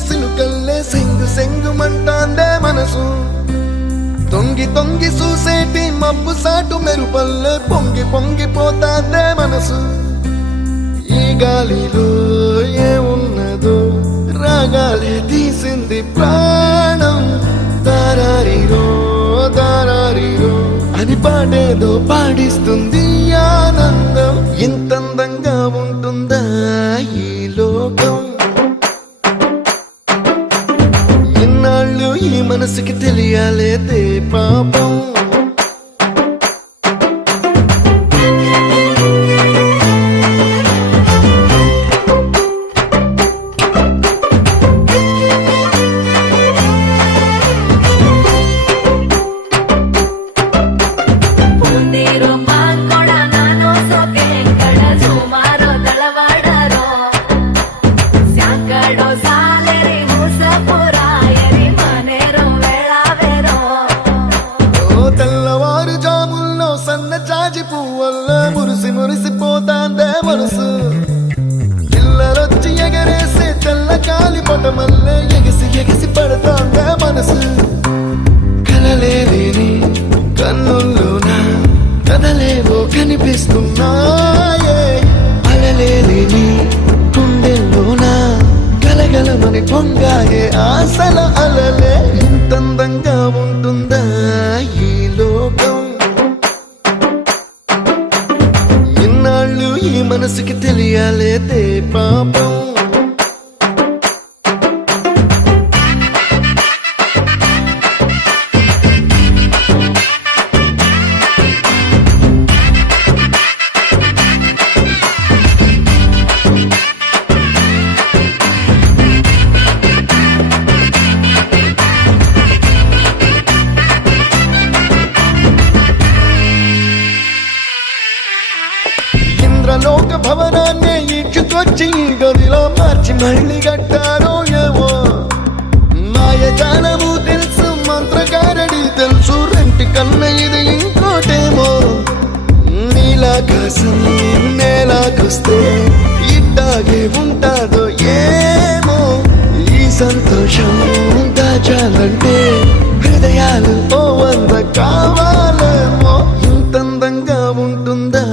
సినుకల్లే సెంగు సెంగుమంటాందే మనసు తొంగి తొంగి చూసేటి మబ్బు సాటు మెరుపల్లే పొంగి పొంగిపోతాందే మనసు ఈ గాలిలో ఏమున్నదో రాగాలే తీసింది ప్రాణం దారారిరో దారారిరో అని పాడేదో పాడిస్తుంది ఆనందం ఇంతందంగా ఉంటుందా ఈ లోకం ఇన్నాళ్ళు ఈ మనసుకి తెలియాలేదే పాపం మురిసిపోతాందే మనసు పిల్లలొచ్చి ఎగరేసే తెల్ల కాలి పటమల్లే ఎగిసి ఎగిసి పడతాందే మనసు కలలేని కన్నుల్లోన కదలేవో కనిపిస్తున్నాయే అలలేని గుండెల్లోన గలగలమని పొంగాయే ఆశల అలలే ఇంతందంగా ఉంటుందా ఈ లోకం ఈ మనసుకి తెలియాలేదే పాపం లోక భవనాన్ని ఈడ్చుకొచ్చి గదిలో మార్చి మళ్ళీ కట్టారో ఏమో మాయజాలము తెలుసు మంత్రకారడి తెలుసు రెంటి కన్న ఇది ఇంకోటేమో నీలాకాశం నేలాకొస్తే ఇట్టాగే ఉంటాదో ఏమో ఈ సంతోషం దాచాలంటే హృదయాలు ఓ వంద కావాలేమో ఇంతందంగా ఉంటుందా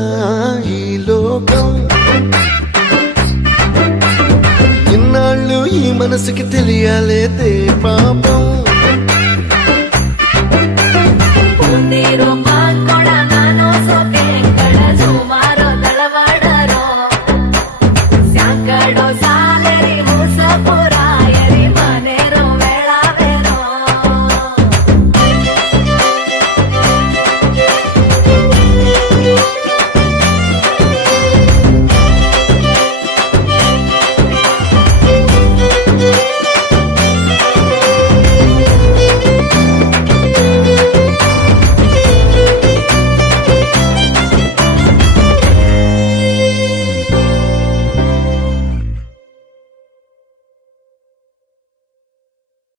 ఇన్నాళ్ళు ఈ మనసుకి తెలియాలేదే పాపం